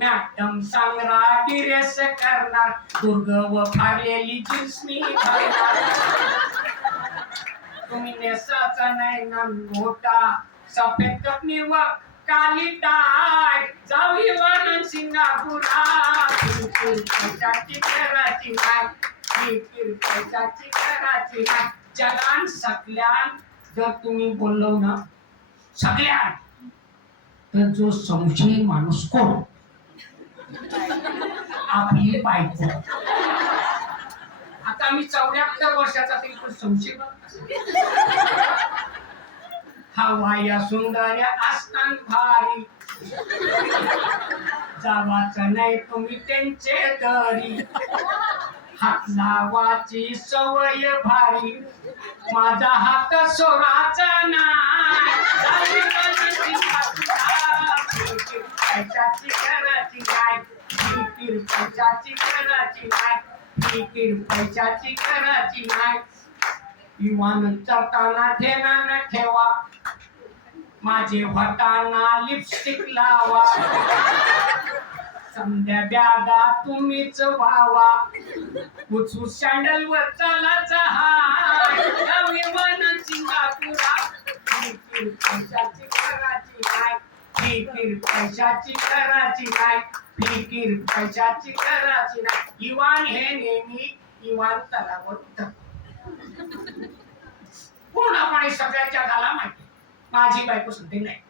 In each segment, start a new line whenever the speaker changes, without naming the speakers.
Madam सांगरा डिरेस करणार. दुर्ग व फारलेली jeans मी घालणार. तुम्ही नेसाचा नाही ना मोठा. सफेद कपनी व काली टाय. जावी वाणन सिंगापुरा किरकिर पैशाची कराची नाही किरकिर पैशाची कराची नाही जगान सगळ्यान जर तुम्ही बोललो ना सगळ्यान तर जो संशयी माणूस कोण आपली बायको. आता मी चौऱ्याहत्तर वर्षाचा तरी पण संशय हवाया सुंदर्या असतान भारी. जावाचं नाही तुम्ही त्यांचे दरी. हात लावाची सवय भारी. माझा हात सोराचा नाही. फिकीर पैशाची करायची नाही विमान चढताना ठेवान ठेवा. माझे होताना लिपस्टिक लावा. समध्या ब्यागा तुम्हीच व्हावा. उचू सँडल वर चला चहा. मनाची नागपुरा फिकीर पैशाची करायची नाही फिकीर पैशाची कराची नाही. फिकीर पैशाची कराची नाही. इवान हे नेहमी इवान तलावर उतरतं. पूर्णपणे सगळ्याच्या गाला माहिती? माझी बायको सुद्धा नाही.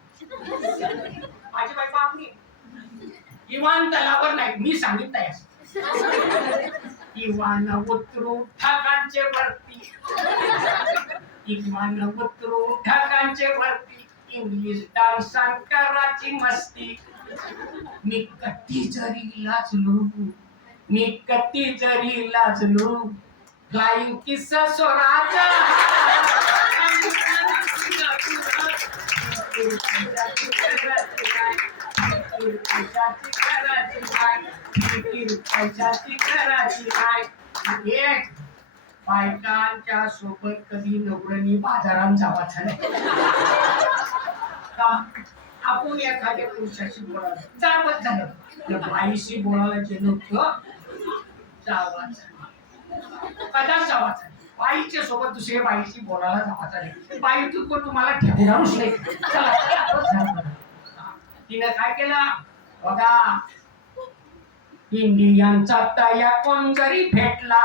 माझी बायको आपली इवान तलावर नाही. मी सांगितलंय इवान उतरू ठाकांचे वरती. इवान उतरू ठाकांचे वरती. इंग्लिश डान्सान कराची मस्ती. मी कधी जरी लाजलो मी कधी जरी लाजलो फ्लाइंग किस्सा स्वराचा. बायकांच्या सोबत कधी नवरणी बाजारात जावाचं नाही. आपण एखाद्या पुरुषाशी बोलायला जावत झालं. त्या बाईशी बोलायला गेलो तर जावाचं कदाच जावाच बाईच्या सोबत दुसऱ्या बाईशी बोलायला जावाचं नाही बाई तू पण तुम्हाला ठेवणारच नाही चला, तिनं काय केलं? बघा. इंडियनचा तया कोण जरी भेटला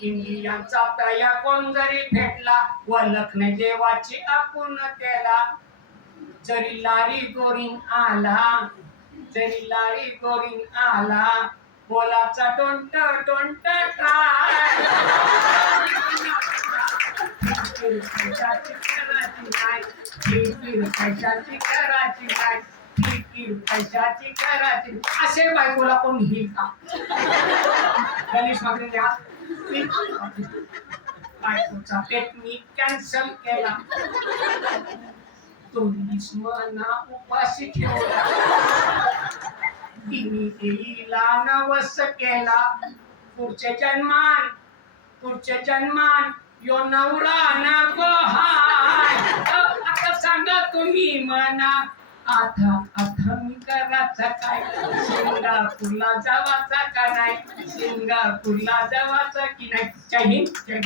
इंडियनचा तया कोण जरी भेटला व वलखने देवाची आपण त्याला जरी लारी गोरीन आला जरी लारी गोरीन आला बोलाचा टोंट टोंट काय पैशाची कराची पैशाची कराची पैशाची असे बायकोला कोण ही का? गणेश मागणी द्या. बायकोचा पेट मी कॅन्सल केला. तुम्हीच मना उपाशी ठेवला तिने देईला नवस केला पुढच्या जन्मान पुढच्या जन्मान यो नवरा नको हाय. आता सांगा तुम्ही मना आता आता मी करायचा काय सिंगापूरला जावाचा का नाही सिंगापूरला जावाचा की नाही? जय हिंद जय